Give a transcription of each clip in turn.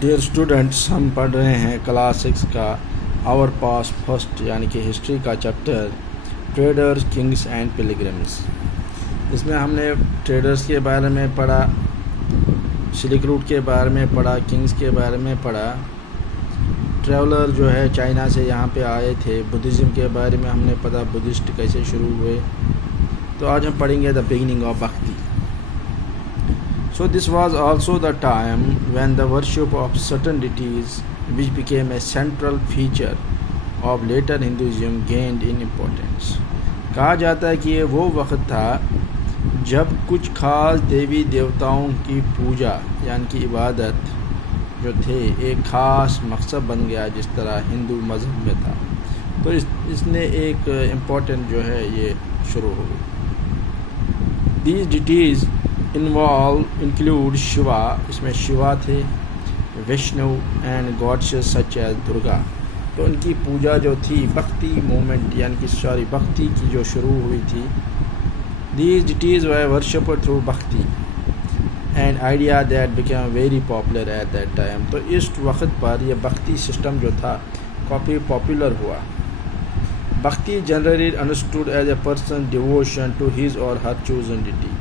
Dear students, हम पढ़ रहे हैं क्लास 6 का आवर पास फर्स्ट यानी कि हिस्ट्री का chapter traders, Kings and pilgrims. इसमें हमने ट्रेडर्स के बारे में पढ़ा, सिल्क रूट के बारे में पढ़ा, किंग्स के बारे में पढ़ा, ट्रैवलर जो है चाइना से यहाँ पे आए थे, बुद्धिज़्म के बारे में हमने पता, बुद्धिस्ट कैसे शुरू हुए। तो आज हम पढ़ेंगे द बिगिनिंग ऑफ भक्ति। So this was also the time when the worship of certain deities, which became a central feature of later Hinduism, gained in importance. कहा जाता है कि ये वो वक्त था जब कुछ खास देवी देवताओं की पूजा यानी कि इबादत जो थे एक ख़ास मकसद बन गया, जिस तरह हिंदू मज़हब में था। तो इसने एक इम्पोर्टेंट जो है ये शुरू हो गई। These deities include शिवा, इसमें शिवा थे, Vishnu and goddesses such as Durga. तो उनकी पूजा जो थी भक्ति मूवमेंट यानी कि भक्ति की जो शुरू हुई थी। These deities were worshipped through भक्ति and idea that became very popular at that time. तो इस वक्त पर यह भक्ति सिस्टम जो था काफ़ी पॉपुलर हुआ। Bhakti generally understood as a person devotion to his or her chosen dt.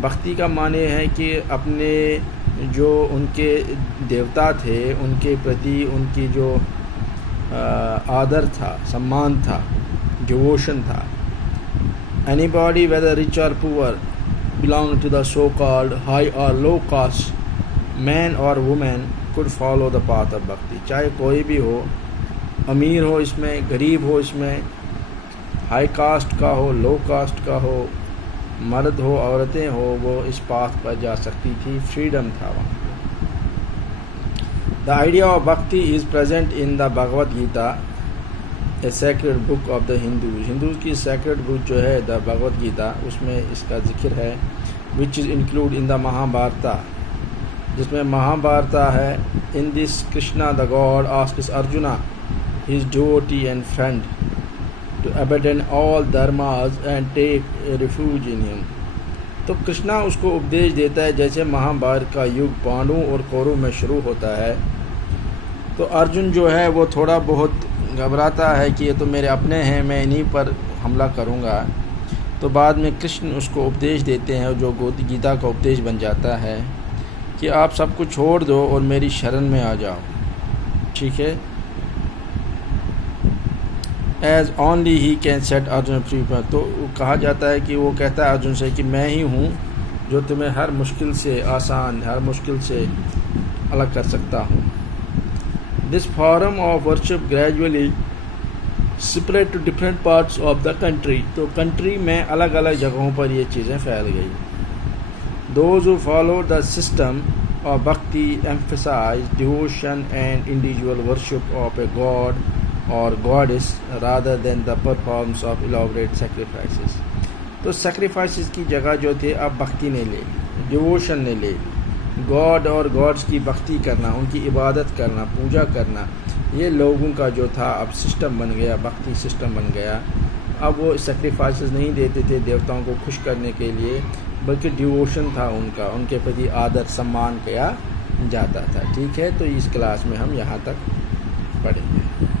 भक्ति का माने है कि अपने जो उनके देवता थे उनके प्रति उनकी जो आदर था, सम्मान था, डिवोशन था। Anybody whether rich or poor belong to the so called high or low caste man or women could follow the path of bhakti. चाहे कोई भी हो, अमीर हो इसमें, गरीब हो इसमें, हाई कास्ट का हो, लो कास्ट का हो, मर्द हो, औरतें हो, वो इस पाथ पर जा सकती थी, फ्रीडम था वहाँ। The idea of bhakti is present in the Bhagavad Gita, a sacred book of the Hindus की सैक्रेड बुक जो है द भगवद गीता, उसमें इसका जिक्र है। Which is include in the Mahabharata, जिसमें महाभारता है। In this Krishna the god asks Arjuna his devotee and friend to abandon all dharmas and take refuge in him। तो कृष्णा उसको उपदेश देता है, जैसे महाभारत का युग पांडवों और कौरवों में शुरू होता है। तो अर्जुन जो है वो थोड़ा बहुत घबराता है कि ये तो मेरे अपने हैं, मैं इन्हीं पर हमला करूँगा। तो बाद में कृष्ण उसको उपदेश देते हैं, जो गीता का उपदेश बन जाता है कि आप सब कुछ छोड़ दो और मेरी शरण में आ जाओ, ठीक है। As only he can set Arjun free. तो कहा जाता है कि वो कहता है अर्जुन से कि मैं ही हूँ जो तुम्हें हर मुश्किल से आसान, हर मुश्किल से अलग कर सकता हूँ। This form of worship gradually spread to different parts of the country. तो कंट्री में अलग अलग जगहों पर ये चीज़ें फैल गई। Those who follow the system of bhakti emphasize devotion and individual worship of a god और goddess rather than the performance of elaborate sacrifices. तो सेक्रीफाइसेस की जगह जो थे अब भक्ति ने ले, डिवोशन ने ले। गॉड और गॉड्स की भक्ति करना, उनकी इबादत करना, पूजा करना, ये लोगों का जो था अब सिस्टम बन गया, भक्ति सिस्टम बन गया। अब वो सेक्रीफाइसेस नहीं देते थे देवताओं को खुश करने के लिए, बल्कि डिवोशन था उनका, उनके प्रति आदर सम्मान किया जाता था, ठीक है। तो इस क्लास में हम यहाँ तक पढ़ेंगे।